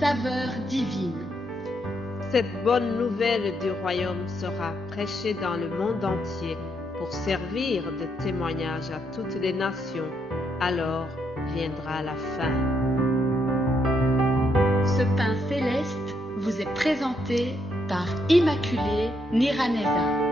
saveur divine. Cette bonne nouvelle du royaume sera prêchée dans le monde entier pour servir de témoignage à toutes les nations. Alors viendra la fin. Ce pain céleste vous est présenté par Immaculée Niraneza.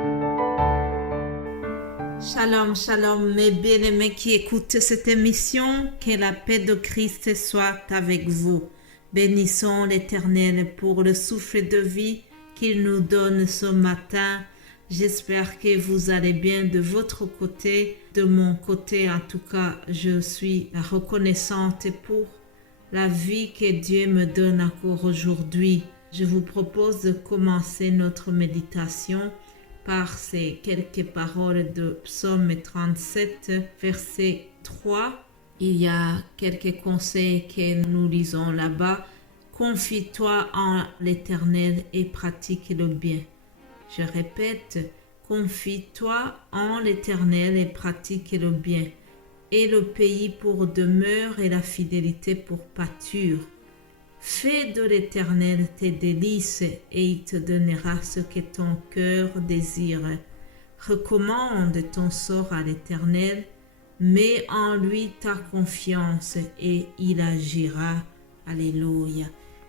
Shalom, shalom, mes bien-aimés qui écoutent cette émission, que la paix de Christ soit avec vous. Bénissons l'Éternel pour le souffle de vie qu'il nous donne ce matin. J'espère que vous allez bien de votre côté. De mon côté, en tout cas, je suis reconnaissante pour la vie que Dieu me donne encore aujourd'hui. Je vous propose de commencer notre méditation par ces quelques paroles de Psaume 37, verset 3. Il y a quelques conseils que nous lisons là-bas. Confie-toi en l'Éternel et pratique le bien. Je répète, confie-toi en l'Éternel et pratique le bien. Et le pays pour demeure et la fidélité pour pâture. Fais de l'Éternel tes délices et il te donnera ce que ton cœur désire. Recommande ton sort à l'Éternel, mets en lui ta confiance et il agira. Alléluia.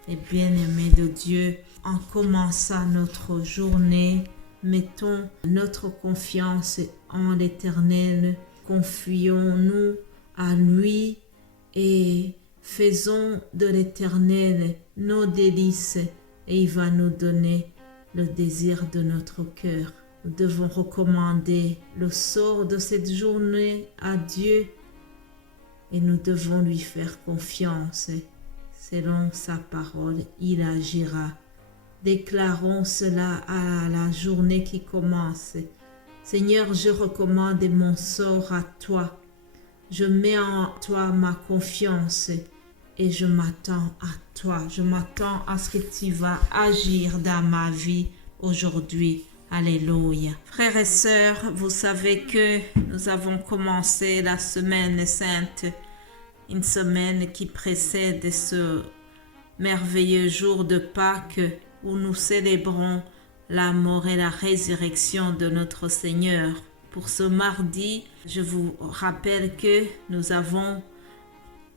Les bien-aimés de Dieu, en commençant notre journée, mettons notre confiance en l'Éternel, confions-nous à lui et faisons de l'Éternel nos délices et il va nous donner le désir de notre cœur. Nous devons recommander le sort de cette journée à Dieu et nous devons lui faire confiance. Selon sa parole, il agira. Déclarons cela à la journée qui commence. Seigneur, je recommande mon sort à toi. Je mets en toi ma confiance et je m'attends à toi. Je m'attends à ce que tu vas agir dans ma vie aujourd'hui. Alléluia. Frères et sœurs, vous savez que nous avons commencé la semaine sainte, une semaine qui précède ce merveilleux jour de Pâques où nous célébrons la mort et la résurrection de notre Seigneur. Pour ce mardi, je vous rappelle que nous avons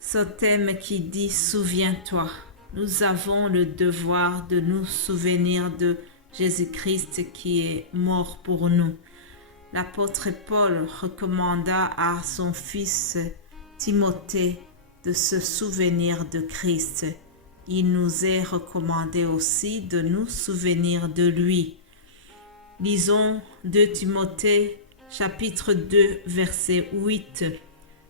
ce thème qui dit « Souviens-toi ». Nous avons le devoir de nous souvenir de Jésus-Christ qui est mort pour nous. L'apôtre Paul recommanda à son fils Timothée de se souvenir de Christ. Il nous est recommandé aussi de nous souvenir de lui. Lisons 2 Timothée chapitre 2 verset 8.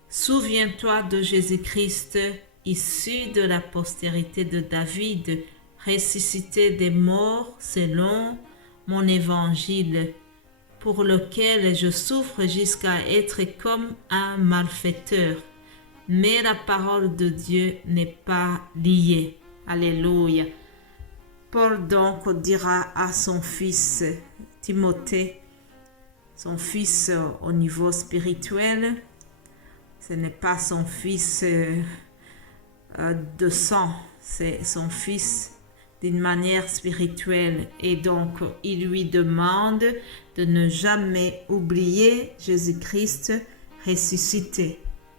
Souviens-toi de Jésus-Christ, issu de la postérité de David, ressuscité des morts selon mon évangile, pour lequel je souffre jusqu'à être comme un malfaiteur. Mais la parole de Dieu n'est pas liée. Alléluia. Paul donc dira à son fils Timothée, son fils au niveau spirituel, ce n'est pas son fils de sang, c'est son fils d'une manière spirituelle. Et donc, il lui demande de ne jamais oublier Jésus-Christ ressuscité.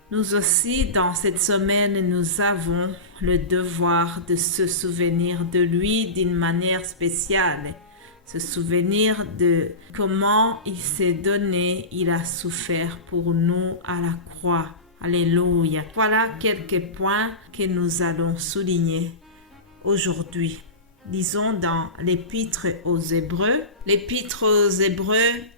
Nous aussi, dans cette semaine, nous avons le devoir de se souvenir de lui d'une manière spéciale. Se souvenir de comment il s'est donné, il a souffert pour nous à la croix. Alléluia. Voilà quelques points que nous allons souligner aujourd'hui. Lisons dans l'Épître aux Hébreux. L'Épître aux Hébreux,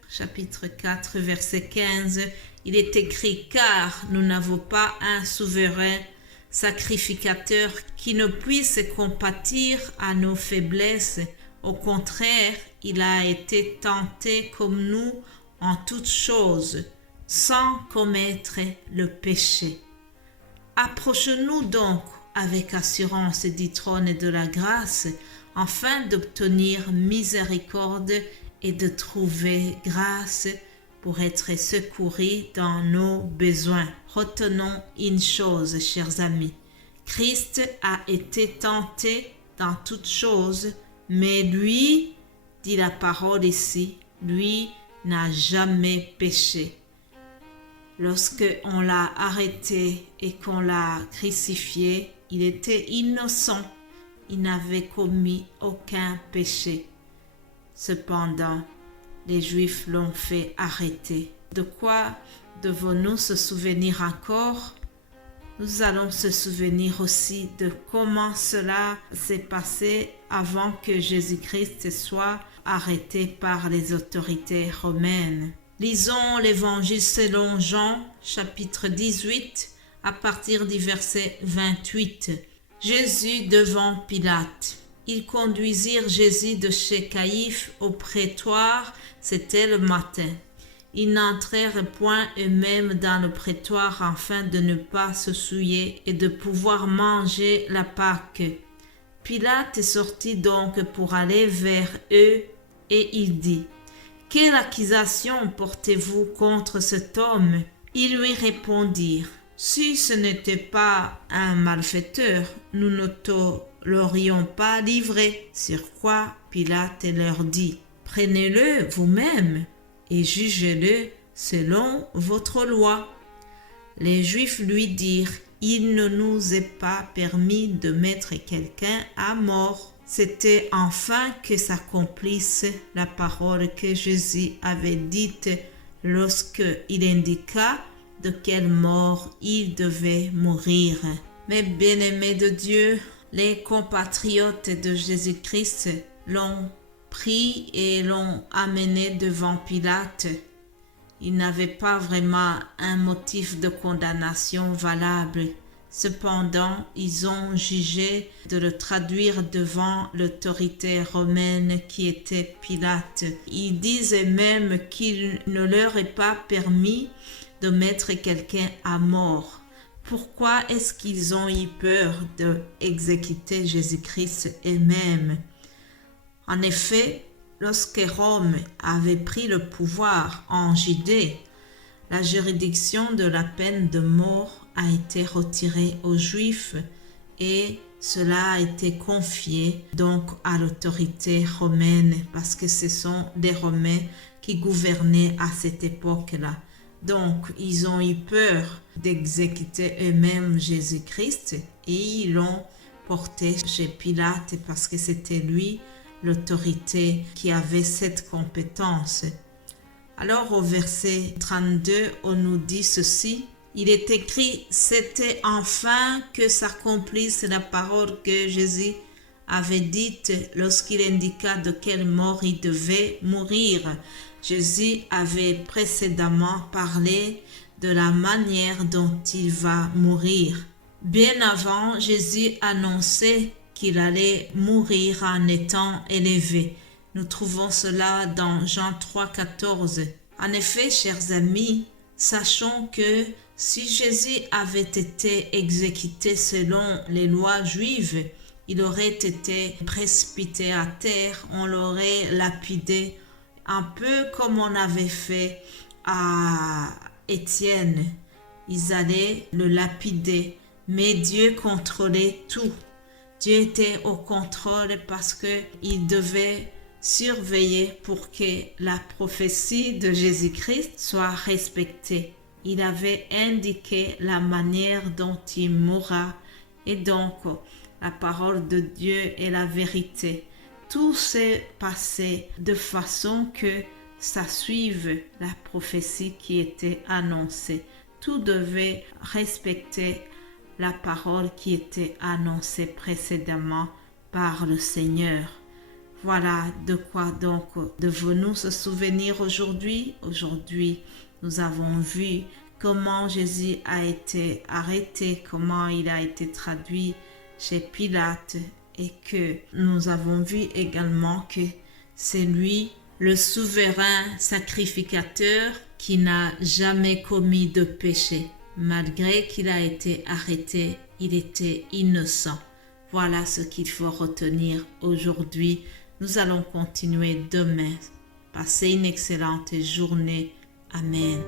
chapitre 4, verset 15. Il est écrit « Car nous n'avons pas un souverain sacrificateur qui ne puisse compatir à nos faiblesses. Au contraire, il a été tenté comme nous en toutes choses, sans commettre le péché. Approchons-nous donc avec assurance du trône de la grâce, afin d'obtenir miséricorde et de trouver grâce pour être secourus dans nos besoins. Retenons une chose, chers amis, Christ a été tenté dans toutes choses, mais lui, dit la parole ici, lui n'a jamais péché. Lorsque on l'a arrêté et qu'on l'a crucifié, il était innocent. Il n'avait commis aucun péché. Cependant, les Juifs l'ont fait arrêter. De quoi devons-nous se souvenir encore? Nous allons se souvenir aussi de comment cela s'est passé avant que Jésus-Christ soit arrêté par les autorités romaines. Lisons l'Évangile selon Jean, chapitre 18, à partir du verset 28. Jésus devant Pilate. Ils conduisirent Jésus de chez Caïphe au prétoire, c'était le matin. Ils n'entrèrent point eux-mêmes dans le prétoire afin de ne pas se souiller et de pouvoir manger la Pâque. Pilate sortit donc pour aller vers eux et il dit: « Quelle accusation portez-vous contre cet homme ?» Ils lui répondirent: « Si ce n'était pas un malfaiteur, nous ne te l'aurions pas livré. » Sur quoi Pilate leur dit: « Prenez-le vous-même et jugez-le selon votre loi. » Les Juifs lui dirent: « Il ne nous est pas permis de mettre quelqu'un à mort. » C'était enfin que s'accomplisse la parole que Jésus avait dite lorsqu'il indiqua de quelle mort il devait mourir. Mes bien-aimés de Dieu, les compatriotes de Jésus-Christ l'ont pris et l'ont amené devant Pilate. Il n'avait pas vraiment un motif de condamnation valable. Cependant, ils ont jugé de le traduire devant l'autorité romaine qui était Pilate. Ils disaient même qu'il ne leur est pas permis de mettre quelqu'un à mort. Pourquoi est-ce qu'ils ont eu peur d'exécuter Jésus-Christ eux-mêmes? En effet, lorsque Rome avait pris le pouvoir en Judée, la juridiction de la peine de mort a été retirée aux Juifs et cela a été confié donc à l'autorité romaine parce que ce sont des Romains qui gouvernaient à cette époque-là. Donc, ils ont eu peur d'exécuter eux-mêmes Jésus-Christ et ils l'ont porté chez Pilate parce que c'était lui l'autorité qui avait cette compétence. Alors au verset 32, on nous dit ceci: il est écrit, c'était enfin que s'accomplisse la parole que Jésus avait dite lorsqu'il indiqua de quelle mort il devait mourir. Jésus avait précédemment parlé de la manière dont il va mourir. Bien avant, Jésus annonçait qu'il allait mourir en étant élevé. Nous trouvons cela dans Jean 3,14. En effet, chers amis, sachons que si Jésus avait été exécuté selon les lois juives, il aurait été précipité à terre, on l'aurait lapidé, un peu comme on avait fait à Étienne. Ils allaient le lapider, mais Dieu contrôlait tout. Dieu était au contrôle parce qu'il devait surveiller pour que la prophétie de Jésus-Christ soit respectée. Il avait indiqué la manière dont il mourra et donc la parole de Dieu est la vérité. Tout s'est passé de façon que ça suive la prophétie qui était annoncée. Tout devait respecter la parole qui était annoncée précédemment par le Seigneur. Voilà de quoi donc devons-nous se souvenir aujourd'hui. Aujourd'hui, nous avons vu comment Jésus a été arrêté, comment il a été traduit chez Pilate et que nous avons vu également que c'est lui le souverain sacrificateur qui n'a jamais commis de péché. Malgré qu'il a été arrêté, il était innocent. Voilà ce qu'il faut retenir aujourd'hui. Nous allons continuer demain. Passez une excellente journée. Amen.